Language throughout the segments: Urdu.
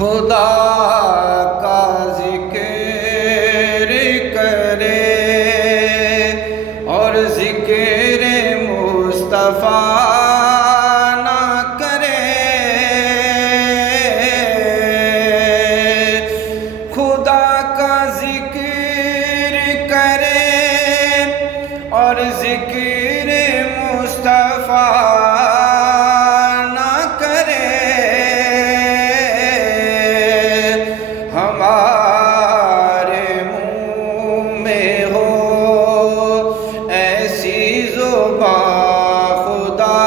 خدا کا ذکر کرے اور ذکر مصطفیٰ نہ کرے، خدا کا ذکر کرے اور ذکر مصطفیٰ نہ کرے، ہمارے منہ میں ہو ایسی زبان خدا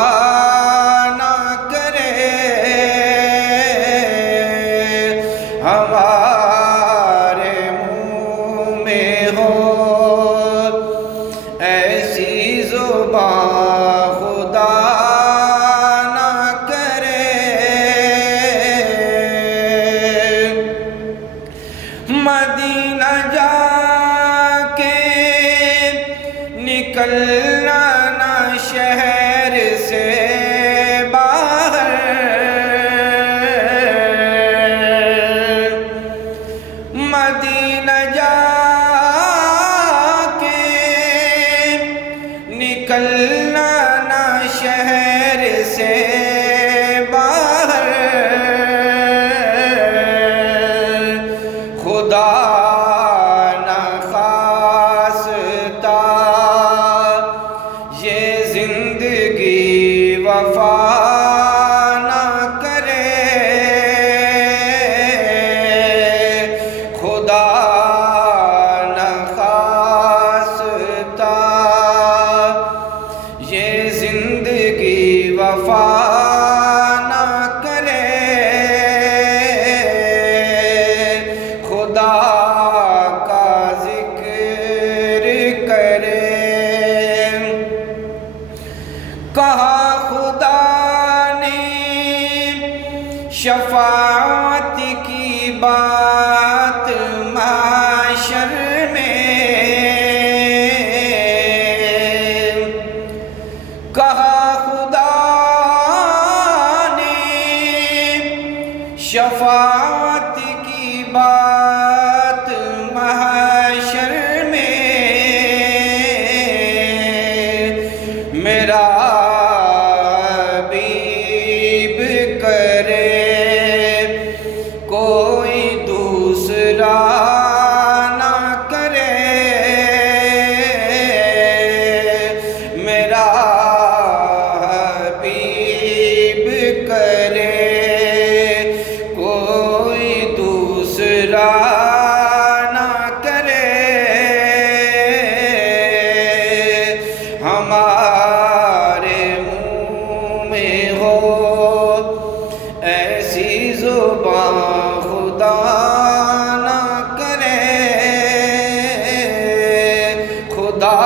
نہ کرے، ہمارے منہ میں ہو ایسی زبان خدا نہ کرے۔ مدینہ جا کے نکلنا نہ شہر سے باہر، مدینہ جا کے نکلنا نہ شہر سے باہر، خدا نخواستہ یہ زندگی وفا نہ کرے، خدا نخواستہ یہ زندگی وفا نہ کرے، خدا کا ذکر کرے۔ کہا خدا نے شفاعت کی بات محشر میں، کہا خدا نے شفاعت کی بات محشر میں، میرا حبیب کرے کوئی دوسرا نہ کرے، میرا حبیب کرے کوئی دوسرا نہ کرے، ہمارے منہ میں ہو ایسی زبان خدا نہ کرے، خدا